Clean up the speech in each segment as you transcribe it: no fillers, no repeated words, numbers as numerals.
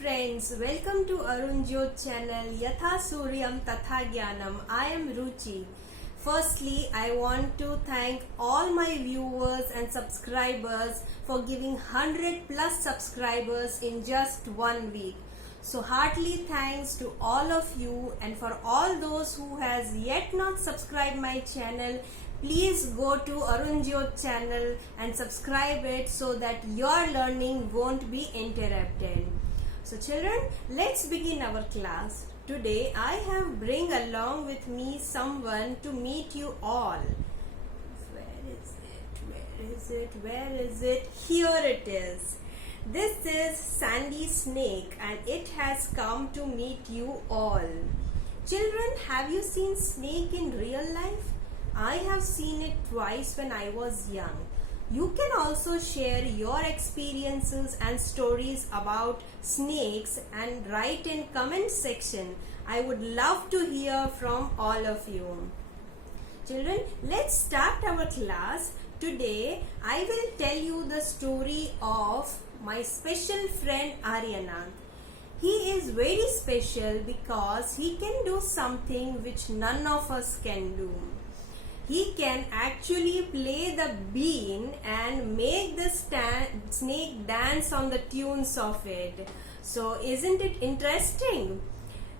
friends, welcome to Arun Jyot channel Yatha Suryam Tatha Jnanam. I am Ruchi. Firstly, I want to thank all my viewers and subscribers for giving 100 plus subscribers in just 1 week. So heartily thanks to all of you, and for all those who has yet not subscribed my channel, please go to Arun Jyot channel and subscribe it so that your learning won't be interrupted. So children, let's begin our class. Today I have bring along with me someone to meet you all. Where is it? Where is it? Where is it? Here it is. This is Sandy Snake and it has come to meet you all. Children, have you seen snake in real life? I have seen it twice when I was young. You can also share your experiences and stories about snakes and write in comment section. I would love to hear from all of you. Children, let's start our class. Today I will tell you the story of my special friend Aryanath. He is very special because he can do something which none of us can do. He can actually play the bean and make the snake dance on the tunes of it. So isn't it interesting?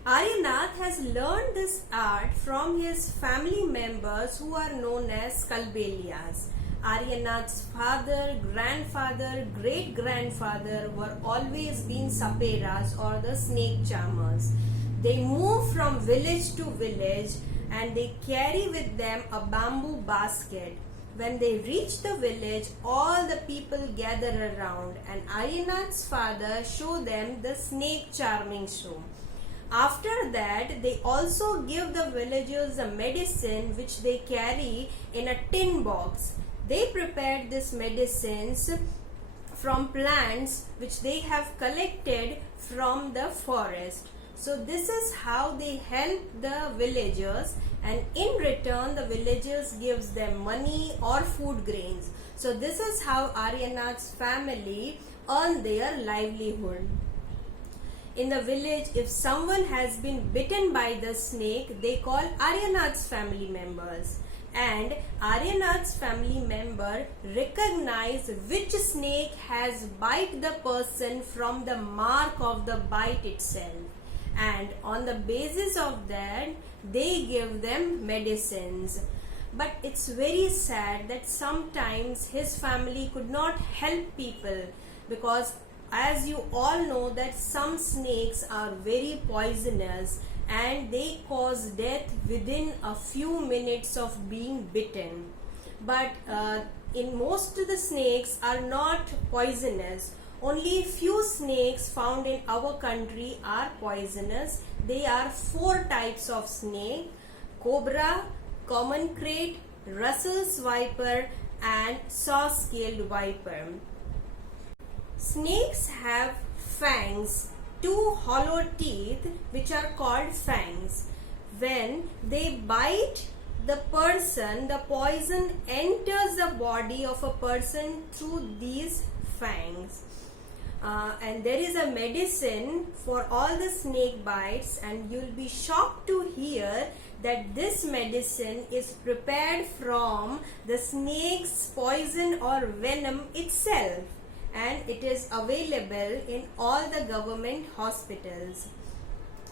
Aryanath has learned this art from his family members who are known as Kalbelias. Aryanath's father, grandfather, great-grandfather were always been saperas or the snake charmers. They move from village to village and they carry with them a bamboo basket. When they reach the village, all the people gather around and Aryanath's father show them the snake charming show. After that, they also give the villagers a medicine which they carry in a tin box. They prepared these medicines from plants which they have collected from the forest. So this is how they help the villagers, and in return the villagers gives them money or food grains. So this is how Aryanath's family earn their livelihood. In the village, if someone has been bitten by the snake, they call Aryanath's family members. And Aryanath's family member recognize which snake has bite the person from the mark of the bite itself. And on the basis of that, they give them medicines. But it's very sad that sometimes his family could not help people, because as you all know that some snakes are very poisonous and they cause death within a few minutes of being bitten. But in most of the snakes are not poisonous. Only few snakes found in our country are poisonous. They are 4 types of snake: cobra, common krait, Russell's viper and saw-scaled viper. Snakes have fangs, 2 hollow teeth which are called fangs. When they bite the person, the poison enters the body of a person through these fangs. And there is a medicine for all the snake bites, and you'll be shocked to hear that this medicine is prepared from the snake's poison or venom itself, and it is available in all the government hospitals.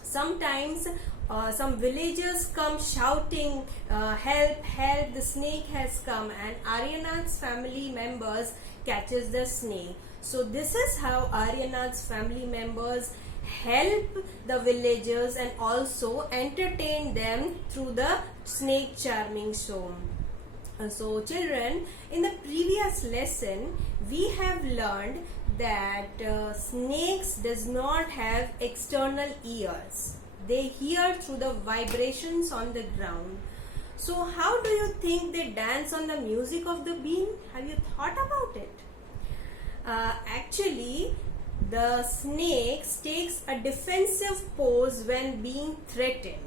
Sometimes some villagers come shouting, help, help, the snake has come, and Aryanath's family members catches the snake. So this is how Aryanath's family members help the villagers and also entertain them through the snake charming show. So children, in the previous lesson we have learned that snakes does not have external ears. They hear through the vibrations on the ground. So how do you think they dance on the music of the bean? Have you thought about it? Actually, the snakes takes a defensive pose when being threatened.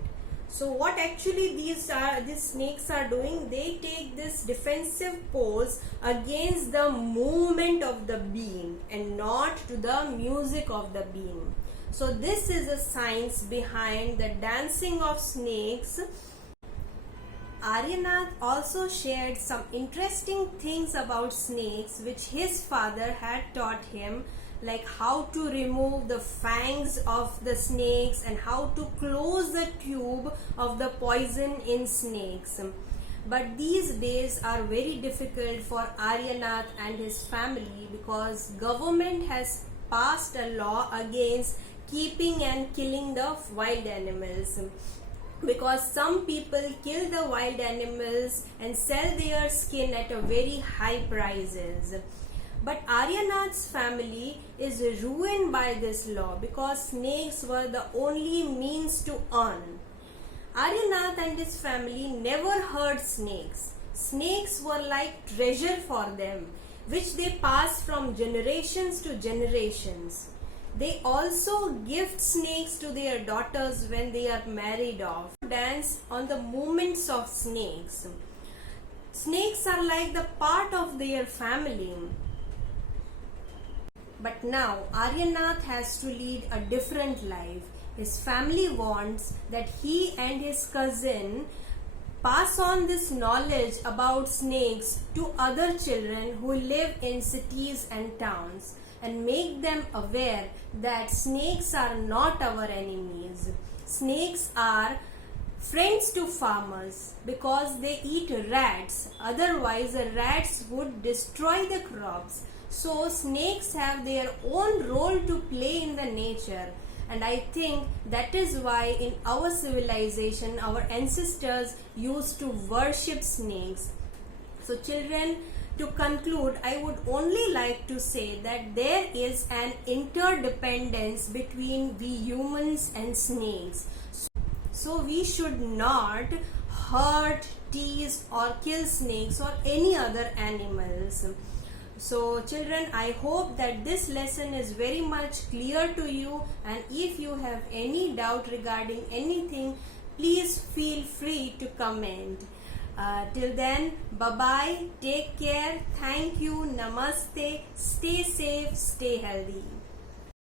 So what actually these snakes are doing, they take this defensive pose against the movement of the bean and not to the music of the bean. So this is the science behind the dancing of snakes. Aryanath also shared some interesting things about snakes which his father had taught him, like how to remove the fangs of the snakes and how to close the tube of the poison in snakes. But these days are very difficult for Aryanath and his family because government has passed a law against keeping and killing the wild animals, because some people kill the wild animals and sell their skin at a very high prices. But Aryanath's family is ruined by this law because snakes were the only means to earn. Aryanath and his family never hurt snakes. Snakes were like treasure for them, which they passed from generations to generations. They also gift snakes to their daughters when they are married off. Dance on the movements of snakes. Snakes are like the part of their family. But now Aryanath has to lead a different life. His family wants that he and his cousin pass on this knowledge about snakes to other children who live in cities and towns, and make them aware that snakes are not our enemies. Snakes are friends to farmers because they eat rats. Otherwise, the rats would destroy the crops. So snakes have their own role to play in the nature. And I think that is why in our civilization, our ancestors used to worship snakes. So children, to conclude, I would only like to say that there is an interdependence between we humans and snakes. So we should not hurt, tease or kill snakes or any other animals. So children, I hope that this lesson is very much clear to you, and if you have any doubt regarding anything, please feel free to comment. Till then, bye-bye, take care, thank you, namaste, stay safe, stay healthy.